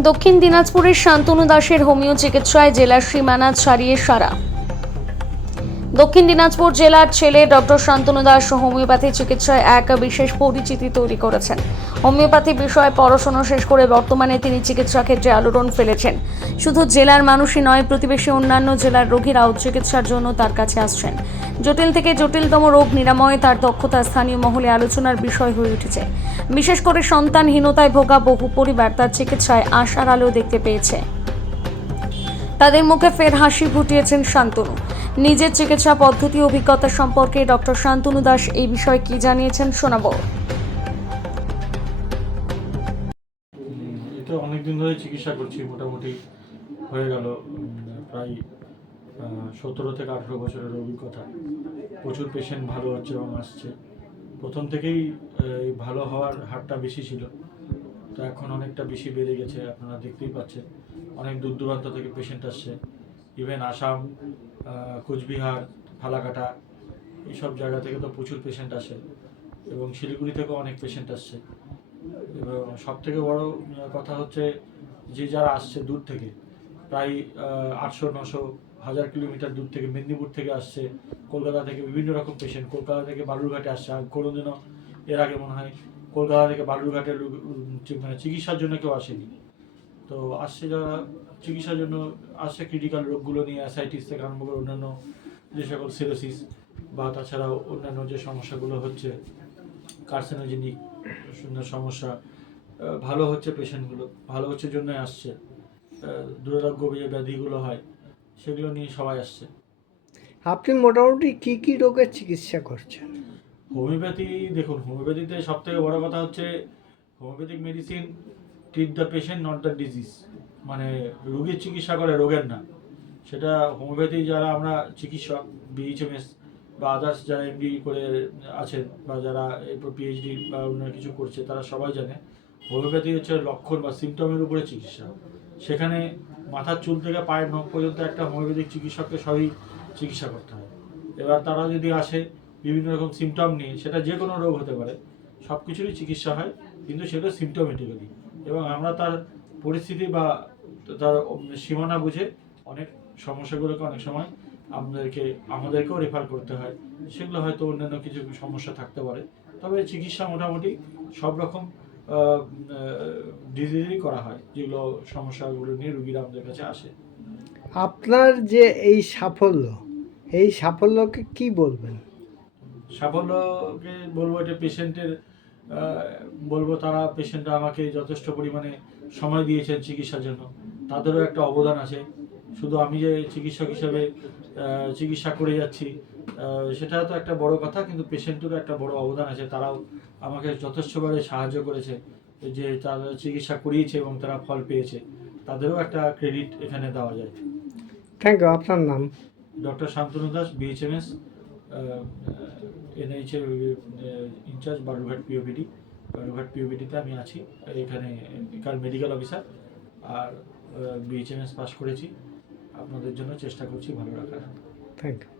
দক্ষিণ দিনাজপুরের শান্তনু দাসের হোমিও চিকিৎসায় জেলার সীমানা ছাড়িয়ে সারা। দক্ষিণ দিনাজপুর জেলার ছেলে ডক্টর শান্তনু দাস হোমিওপ্যাথি চিকিৎসায় এক বিশেষ পরিচিতি তৈরি করেছেন। হোমিওপ্যাথি বিষয়ে পড়াশোনা শেষ করে বর্তমানে তিনি চিকিৎসা ক্ষেত্রে আলোড়ন ফেলেছেন। শুধু জেলার মানুষই নয়, প্রতিবেশী অন্যান্য জেলার রোগীরাও চিকিৎসার জন্য তার কাছে আসছেন। জটিল থেকে জটিলতম রোগ নিরাময়ে তার দক্ষতা স্থানীয় মহলে আলোচনার বিষয় হয়ে উঠেছে। বিশেষ করে সন্তানহীনতায় ভোগা বহু পরিবার তার চিকিৎসায় আশার আলো দেখতে পেয়েছে। তাদের মুখে ফের হাসি ফুটিয়েছেন শান্তনু। নিজের চিকিৎসা পদ্ধতি অভিজ্ঞতা সম্পর্কে ডক্টর শান্তনু দাস এই বিষয়ে কি জানিয়েছেন শোনাবো। এটা অনেকদিন ধরে চিকিৎসা করছি, মোটামুটি হয়ে গেল প্রায় 17 থেকে 18 বছরের অভিজ্ঞতা। প্রচুর পেশেন্ট ভালো হচ্ছে এবং আসছে। প্রথম থেকেই ভালো হওয়ার হারটা বেশি ছিল, তো এখন অনেকটা বেশি বেড়ে গেছে। আপনারা দেখতেই পাচ্ছেন, অনেক দূর দূরান্ত থেকে পেশেন্ট আসছে। ইভেন আসাম, কোচবিহার, ফালাকাটা এইসব জায়গা থেকে তো প্রচুর পেশেন্ট আসে, এবং শিলিগুড়ি থেকেও অনেক পেশেন্ট আসছে। এবং সব থেকে বড় কথা হচ্ছে যে যারা আসছে দূর থেকে, প্রায় 800, 900, 1000 কিলোমিটার দূর থেকে, মেদিনীপুর থেকে আসছে, কলকাতা থেকে বিভিন্ন রকম পেশেন্ট। কলকাতা থেকে বালুরঘাটে আসছে, আর কোনোদিনও এর আগে মনে হয় কলকাতা থেকে বালুরঘাটের মানে চিকিৎসার জন্য কেউ আসেনি। তো আসছে যারা চিকিৎসার জন্য আসছে, ক্রিটিক্যাল রোগগুলো নিয়ে, অ্যাসাইটিস থেকে আরম্ভ করে অন্যান্য যে সকল সিরোসিস বা তাছাড়াও অন্যান্য যে সমস্যাগুলো হচ্ছে, কার্সিনোজেনিক সমস্যা, ভালো হচ্ছে পেশেন্টগুলো, ভালো হচ্ছে জন্যই আসছে। দুরারোগ্য যে ব্যাধিগুলো হয় সেগুলো নিয়ে সবাই আসছে। আপনি মোটামুটি কি কি রোগের চিকিৎসা করছেন? হোমিওপ্যাথি, দেখুন, হোমিওপ্যাথিতে সব থেকে বড় কথা হচ্ছে homeopathic medicine treat the patient, not the disease. মানে রোগীর চিকিৎসা করে, রোগের না। সেটা হোমিওপ্যাথি যারা আমরা চিকিৎসক, বিএইচএমএস বা আদার্স যারা এমডি করে আছেন বা যারা এরপর পিএইচডি বা অন্য কিছু করছে, তারা সবাই জানে হোমিওপ্যাথি হচ্ছে লক্ষণ বা সিমটমের উপরে চিকিৎসা। সেখানে মাথার চুল থেকে পায়ের নখ পর্যন্ত একটা হোমিওপ্যাথিক চিকিৎসককে সবই চিকিৎসা করতে হয়। এবার তারা যদি আসে বিভিন্ন রকম সিমটম নিয়ে, সেটা যে কোনো রোগ হতে পারে, সব কিছুরই চিকিৎসা হয়, কিন্তু সেটা সিমটোমেটিক্যালি। এবং আমরা তার পরিস্থিতি বা তার সীমানা বুঝে অনেক সমস্যাগুলোকে অনেক সময় আমাদেরকেও রেফার করতে হয়। সেগুলো হয়তো অন্যান্য কিছু সমস্যা থাকতে পারে, তবে চিকিৎসা মোটামুটি সব রকম ডিজিজেরই করা হয়, যেগুলো সমস্যাগুলো নিয়ে রুগীরা আমাদের কাছে আসে। আপনার যে এই সাফল্যকে কি বলবেন? সাফল্যকে বলবো এটা পেশেন্টের, বলবো তারা পেশেন্টরা আমাকে যথেষ্ট পরিমাণে সময় দিয়েছেন চিকিৎসার জন্য, তাদেরও একটা অবদান আছে। শুধু আমি যে চিকিৎসক হিসেবে চিকিৎসা করে যাচ্ছি সেটা তো একটা বড় কথা, কিন্তু পেশেন্টেরও একটা বড় অবদান আছে। তারাও আমাকে যথেষ্টভাবে সাহায্য করেছে, যে তারা চিকিৎসা করিয়েছে এবং তারা ফল পেয়েছে, তাদেরও একটা ক্রেডিট এখানে দেওয়া যায়। Thank you. আপনার নাম? ডক্টর শান্তনু দাস, বিএইচএমএস, এনএইচের ইনচার্জ, বালুরঘাট পিওপিডি। বালুরঘাট পিওপিডিতে আমি আছি, এখানে এখানে মেডিকেল অফিসার, আর বিএইচএমএস পাস করেছি। আপনাদের জন্য চেষ্টা করছি ভালো রাখার। Thank you.